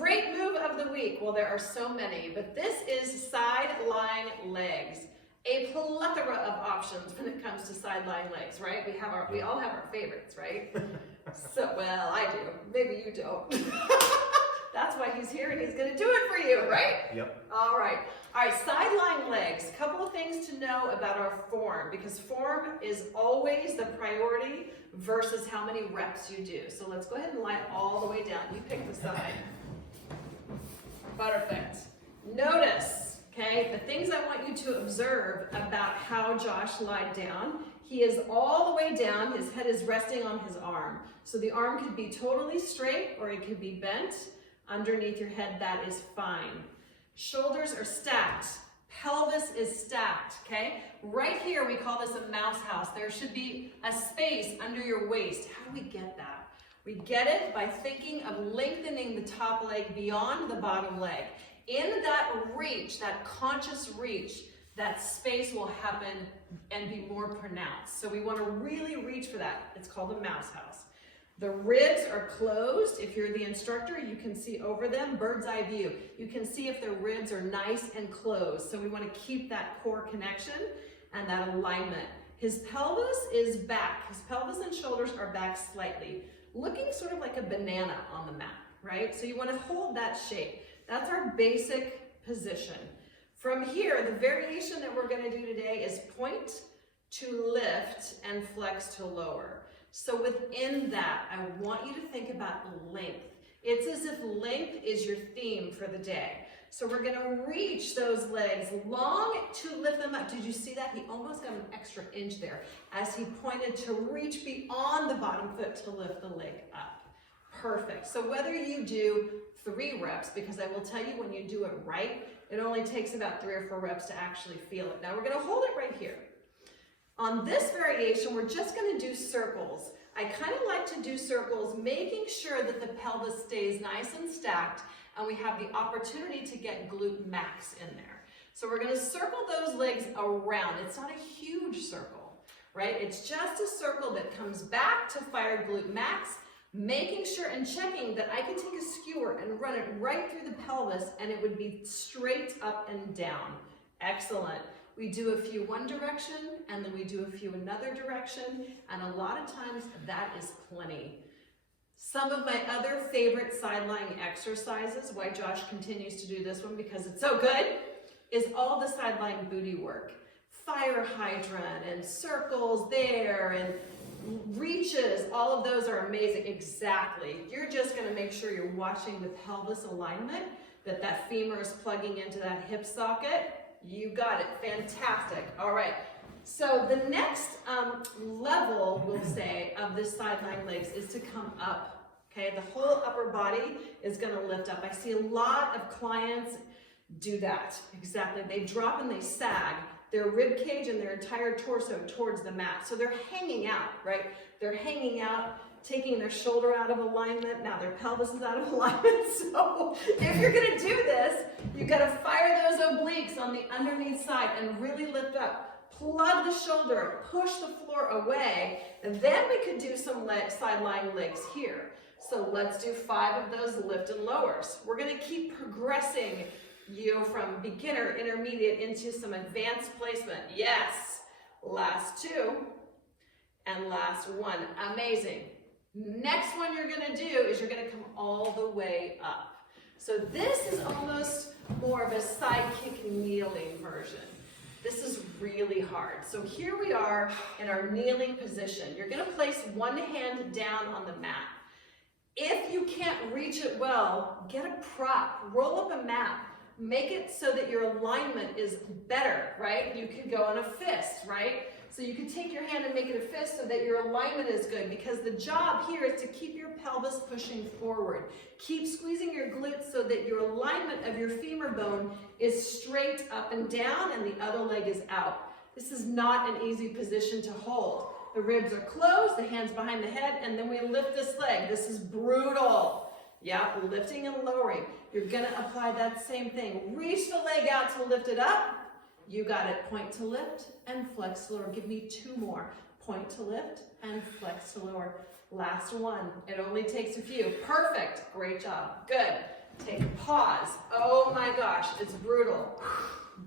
great move of the week. Well, there are so many, but this is side lying legs. A plethora of options when it comes to side lying legs, right? We all have our favorites, right? So, well, I do. Maybe you don't. That's why he's here and he's going to do it for you, right? Yep. All right. All right, side lying legs. A couple of things to know about our form, because form is always the priority versus how many reps you do. So let's go ahead and lie all the way down. You pick the side. Perfect. Notice, okay, the things I want you to observe about how Josh lied down. He is all the way down. His head is resting on his arm. So the arm could be totally straight or it could be bent underneath your head. That is fine. Shoulders are stacked. Pelvis is stacked, okay? Right here, we call this a mouse house. There should be a space under your waist. How do we get that? We get it by thinking of lengthening the top leg beyond the bottom leg. In that reach, that conscious reach, that space will happen and be more pronounced. So we want to really reach for that. It's called a mouse house. The ribs are closed. If you're the instructor, you can see over them, bird's eye view. You can see if the ribs are nice and closed. So we want to keep that core connection and that alignment. His pelvis is back. His pelvis and shoulders are back slightly, looking sort of like a banana on the mat, right? So you want to hold that shape. That's our basic position. From here, the variation that we're going to do today is point to lift and flex to lower. So within that, I want you to think about length. It's as if length is your theme for the day. So we're going to reach those legs long to lift them up. Did you see that? He almost got an extra inch there as he pointed to reach beyond the bottom foot to lift the leg up. Perfect. So whether you do 3 reps, because I will tell you when you do it right, it only takes about 3 or 4 reps to actually feel it. Now we're going to hold it right here. On this variation, we're just going to do circles. I kind of like to do circles, making sure that the pelvis stays nice and stacked, and we have the opportunity to get glute max in there. So we're going to circle those legs around. It's not a huge circle, right? It's just a circle that comes back to fire glute max, making sure and checking that I can take a skewer and run it right through the pelvis, and it would be straight up and down. Excellent. We do a few one direction, and then we do a few another direction, and a lot of times that is plenty. Some of my other favorite side lying exercises, why Josh continues to do this one because it's so good, is all the side lying booty work. Fire hydrant and circles there and reaches, all of those are amazing. Exactly. You're just going to make sure you're watching the pelvis alignment, that that femur is plugging into that hip socket. You got it. Fantastic. All right. So the next level, we'll say, of this side lying legs is to come up. Okay. The whole upper body is going to lift up. I see a lot of clients do that. Exactly. They drop and they sag their rib cage and their entire torso towards the mat. So they're hanging out, right? They're hanging out, taking their shoulder out of alignment. Now their pelvis is out of alignment. So if you're going to do this, you've got to fire those obliques on the underneath side and really lift up. Plug the shoulder, push the floor away, and then we could do some side lying legs here. So let's do 5 of those lift and lowers. We're going to keep progressing you from beginner, intermediate into some advanced placement. Yes. Last 2 and last 1. Amazing. Next one you're going to do is you're going to come all the way up. So this is almost more of a sidekick kneeling version. This is really hard. So here we are in our kneeling position. You're going to place one hand down on the mat. If you can't reach it well, get a prop, roll up a mat. Make it so that your alignment is better, right? You could go on a fist, right? So you could take your hand and make it a fist so that your alignment is good, because the job here is to keep your pelvis pushing forward. Keep squeezing your glutes so that your alignment of your femur bone is straight up and down and the other leg is out. This is not an easy position to hold. The ribs are closed, the hands behind the head, and then we lift this leg. This is brutal. Yeah, lifting and lowering. You're going to apply that same thing. Reach the leg out to lift it up. You got it. Point to lift and flex to lower. Give me 2 more. Point to lift and flex to lower. Last one. It only takes a few. Perfect. Great job. Good. Take a pause. Oh my gosh, it's brutal.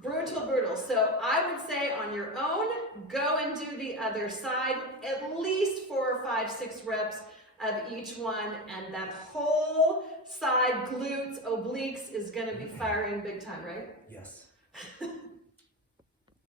Brutal, brutal. So I would say on your own, go and do the other side, at least 4 or 5, 6 reps of each one, and that whole side, glutes, obliques, is gonna be firing big time, right? Yes.